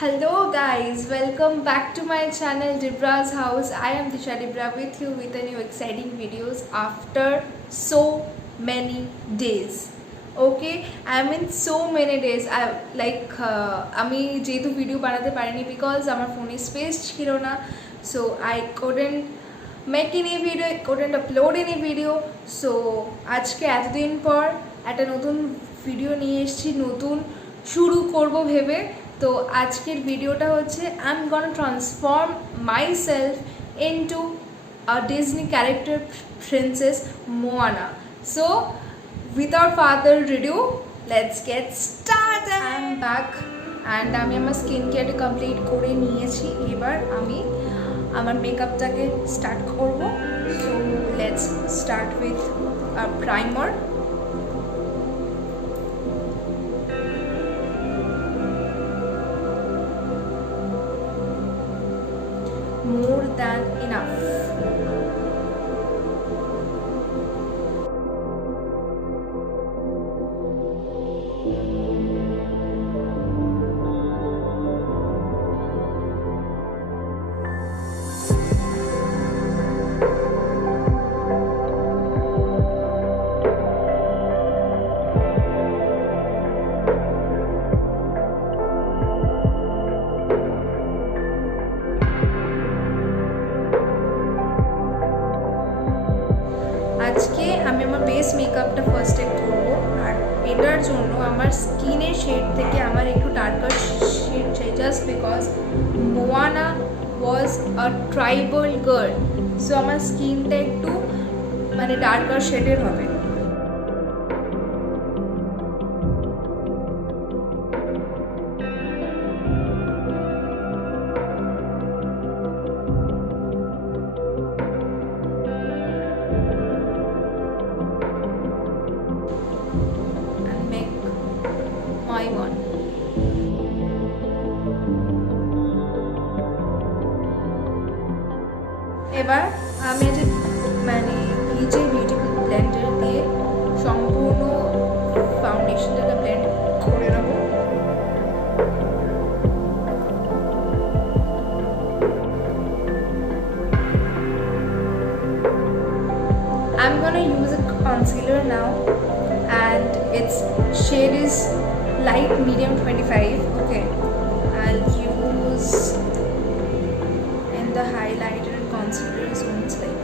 Hello guys, welcome back to my channel Dibra's House. I am Disha Dibra with you with a new exciting videos after so many days. Okay, I am in so many days. আমি যেহেতু ভিডিও বানাতে পারিনি because আমার ফোনে স্পেস ছিল না, so I couldn't make any video, couldn't upload any video. So আজকে এতদিন পর একটা নতুন ভিডিও নিয়ে এসেছি, নতুন শুরু করব ভেবে। তো আজকের ভিডিওটা হচ্ছে I am gonna transform myself into a Disney character princess Moana. So without further ado let's get started. I am back and আমি আমার স্কিন কেয়ারটা কমপ্লিট করে নিয়েছি। এবার আমি আমার মেকআপটাকে স্টার্ট করব। So let's start with a primer. More than enough. আজকে আমি আমার বেস মেকআপটা ফার্স্ট স্টেপ করবো, আর এটার জন্য আমার স্কিনের শেড থেকে আমার একটু ডার্কার শেড চাই, just because Moana was a tribal girl. So আমার স্কিনটা একটু ডার্কার শেডের হবে। এবার আমি যে ভিজে বিউটি ব্লেন্ডার দিয়ে সম্পূর্ণ ফাউন্ডেশনটা ব্লেন্ড করে নেব। I'm gonna use a concealer now and its shade is light medium 25. Okay, I'll use in the highlighter and concealer zones like.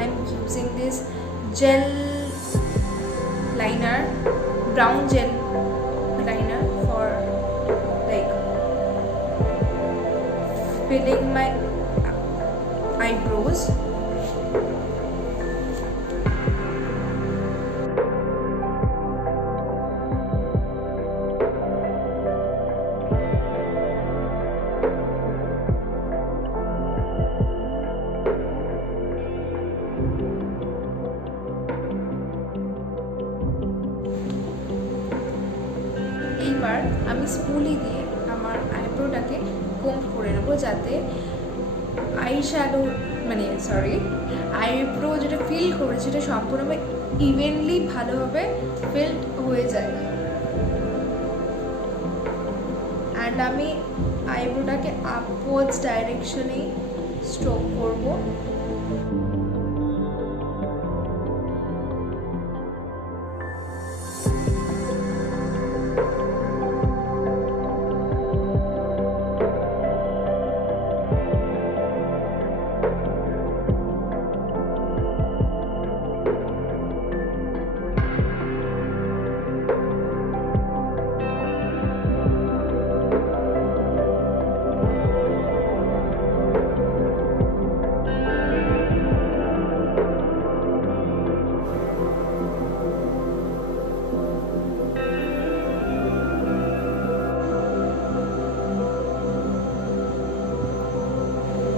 I'm using this gel liner, brown gel liner for filling my eyebrows. এইবার আমি স্পুলি দিয়ে আমার আইব্রোটাকে কোম করে নেবো, যাতে আইব্রো যেটা ফিল করেছে সেটা সম্পূর্ণভাবে ইভেনলি ভালোভাবে ফিল্ড হয়ে যায়। অ্যান্ড আমি আইব্রোটাকে আপওয়ার্ডস ডাইরেকশনেই স্ট্রোক করবো।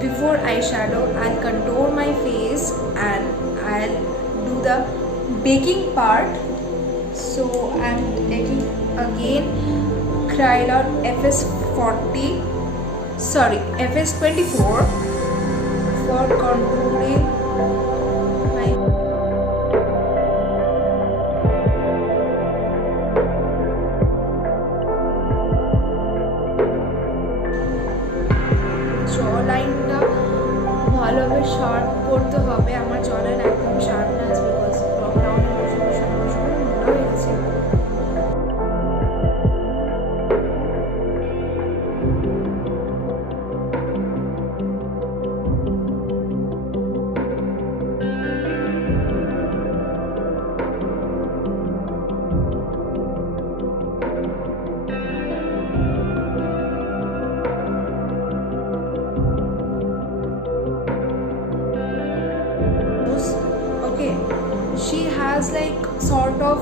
Before eyeshadow, I'll contour my face and the baking part. So I'm taking again Kryolan FS24 for contouring my jawline-টা ভালোভাবে শার্প করতে হবে। আমার জলাইন একদম শার্প না, বিকজ লকডাউনে বসে বসে আমার সময় মোটা হয়ে গেছে। Okay, she has like sort of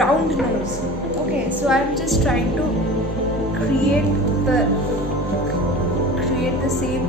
round nose. Okay, so I'm just trying to create the same.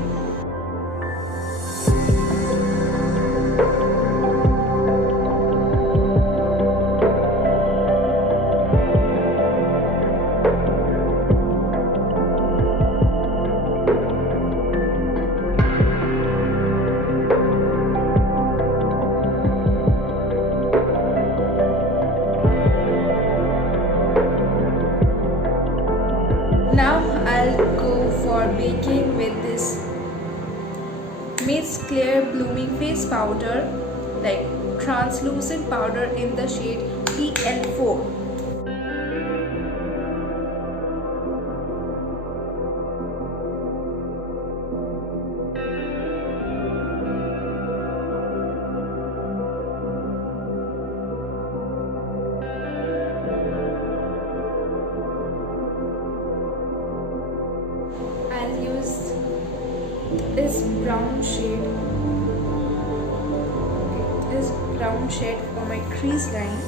Now I'll go for baking with this Miss Claire Blooming Face powder, like translucent powder in the shade PL4. I'll use this brown shade, for my crease line.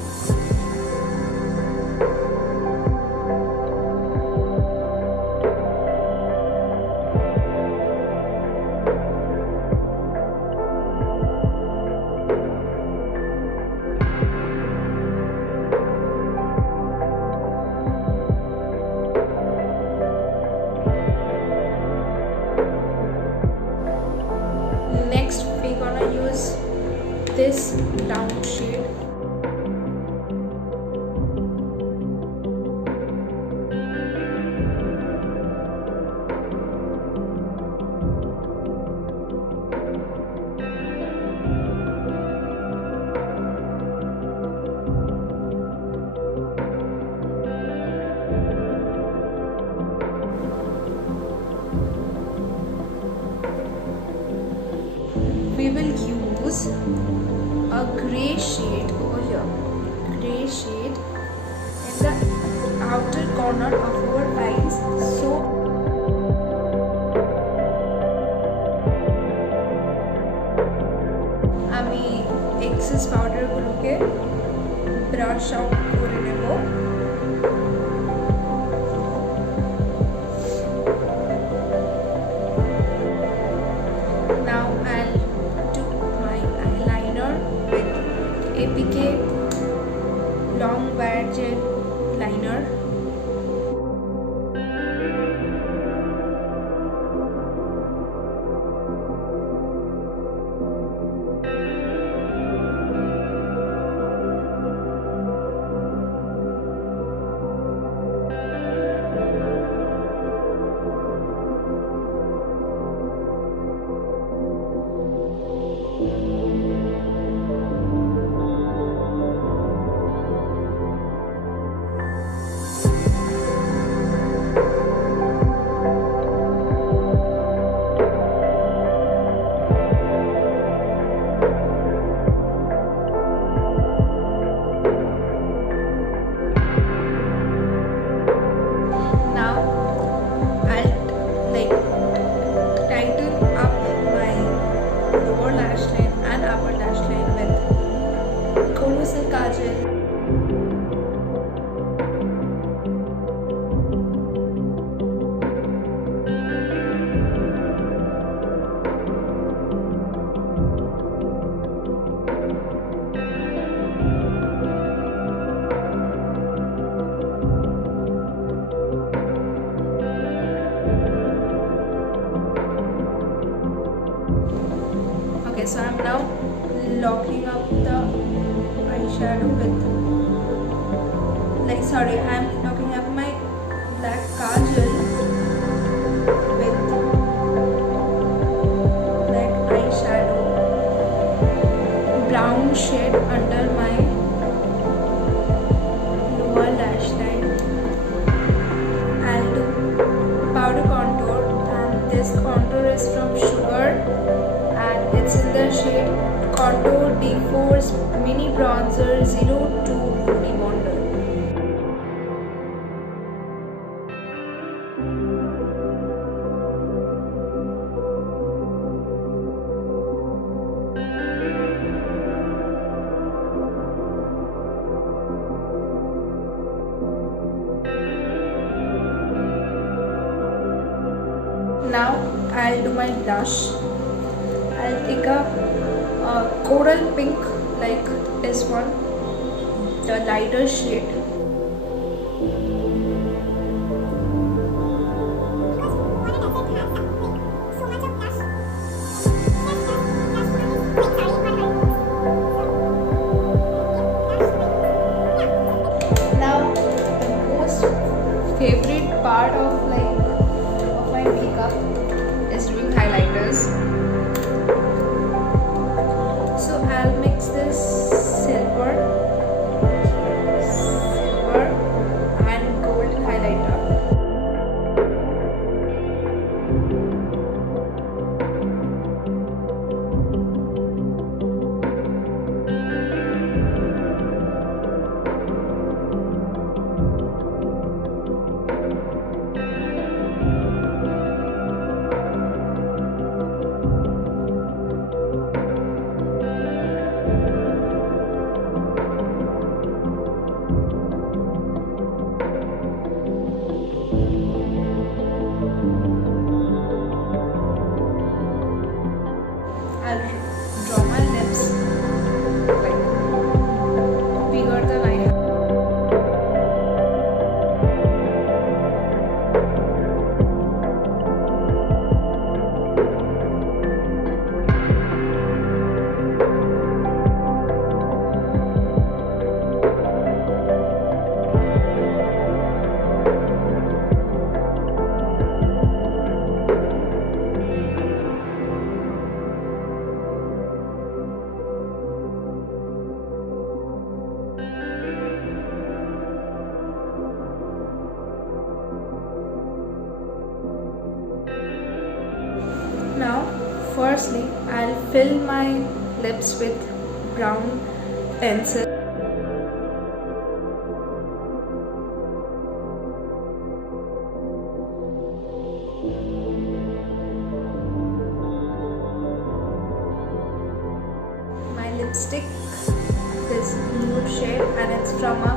Next we're gonna use this brown shade. We will use a grey shade over here, in the outer corner of our eyes. So আমি এক্সেস পাউডারগুলোকে brush out করে নেব। Now I'll do my eyeliner with APK Long Wear Gel Liner. Okay, so I'm now locking up the eyeshadow with, I'm locking up my black kajal with black eyeshadow, brown shade under my lower lash line. I'll do powder contour, and this contour is from Sugar, and it's in the shade Contour D4's Mini Bronzer 02 Beauty Wonder. Now I'll do my blush. I'll take a coral pink like this one, the lighter shade. Now the most favorite part of my makeup is doing highlighters. So I'll mix this silver and gold highlighter. I'll draw my lips like bigger than I have. Now, firstly, I'll fill my lips with brown pencil. My lipstick is nude shade, and it's from a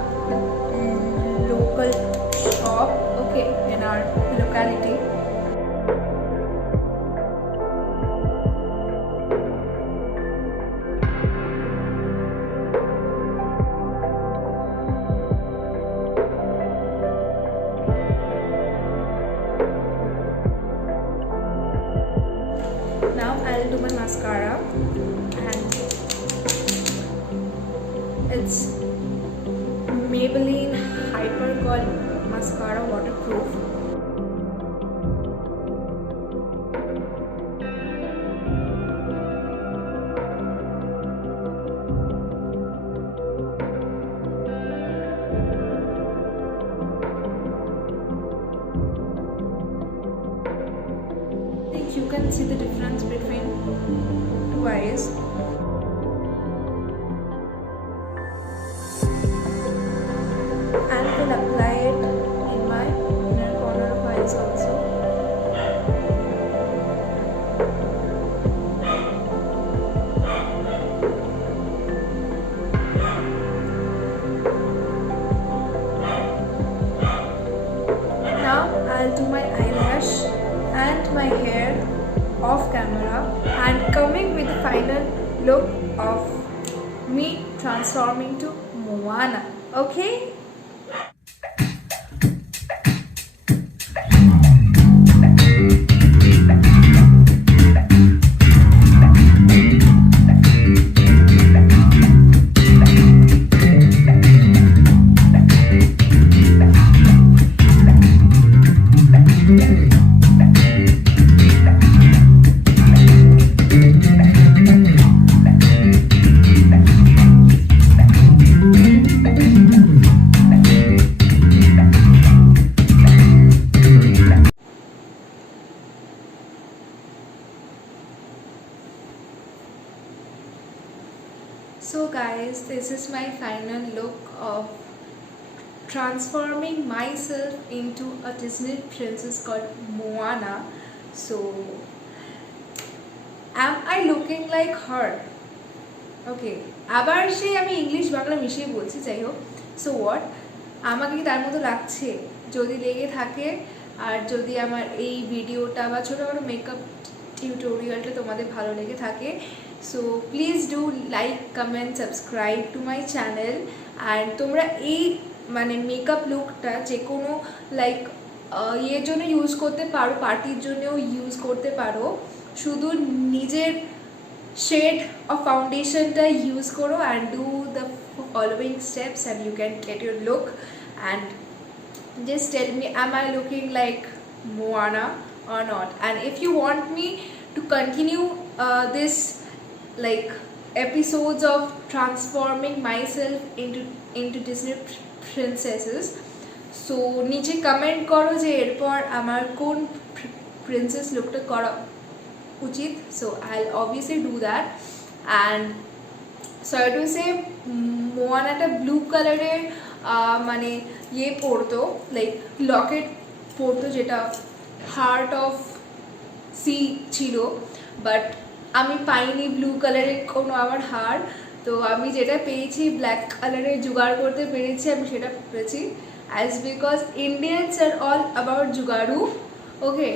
local shop, okay, in our locality. Now I'll do my mascara, and it's Maybelline Hyper Gold Mascara Waterproof. You can see the difference between two eyes. And will apply it in my inner corner of eyes also. Now I'll do my eyelash and my hair off camera, and coming with the final look of me transforming to Moana. Okay? So guys, this is my final look of transforming myself into a Disney princess called Moana. So am I looking like her? ওকে, আবার সেই আমি ইংলিশ বাংলা মিশিয়ে বলছি, যাই হোক। So what, আমাকে কি তার মতো লাগছে? যদি লেগে থাকে আর যদি আমার এই ভিডিওটা বা ছোটোখাটো মেকআপ টিউটোরিয়ালটা তোমাদের ভালো লেগে থাকে, so please do like, comment, subscribe to my channel. And তোমরা এই মানে মেকআপ লুকটা যে কোনো লাইক ইয়ের জন্য ইউজ করতে পারো, পার্টির জন্যও ইউজ করতে পারো। শুধু নিজের shade of foundation ta use koro and do the following steps and you can get your look. And just tell me, am I looking like Moana or not? And if you want me to continue this like episodes of transforming myself into Disney princesses, so niche comment koro je erpor amar kon princess look ta kora uchit, so I'll obviously do that. And sorry to say, Moana ta blue color er মানে ইয়ে পড়তো, লাইক লকেট পড়তো যেটা heart of C ছিল, বাট আমি পাইনি ব্লু কালারের কোনো আমার হার। তো আমি যেটা পেয়েছি ব্ল্যাক কালারের জোগাড় করতে পেরেছি, আমি সেটা পেয়েছি। As because Indians are all about জুগাড়ু, okay.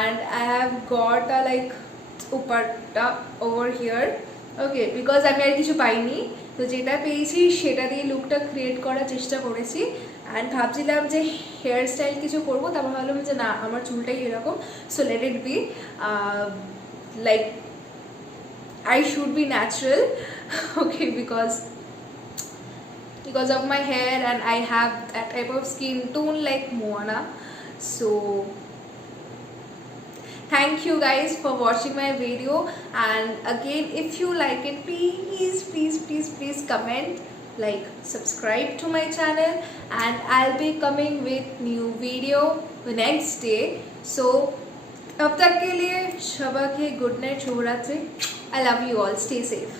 And I have got a like upatta over here, okay, because আমি আর কিছু পাইনি, তো যেটা পেয়েছি সেটা দিয়ে লুকটা ক্রিয়েট করার চেষ্টা করেছি। অ্যান্ড ভাবছিলাম যে হেয়ার স্টাইল কিছু করবো, তারপর ভাবলাম যে না, আমার চুলটাই এরকম, so let it be like I should be natural, okay, because of my hair and I have that type of skin tone like Moana. So thank you guys for watching my video, and again, if you like it, please comment, like, subscribe to my channel, and I'll be coming with new video the next day. So tab tak ke liye sabake good night, shubhratri. I love you all, stay safe.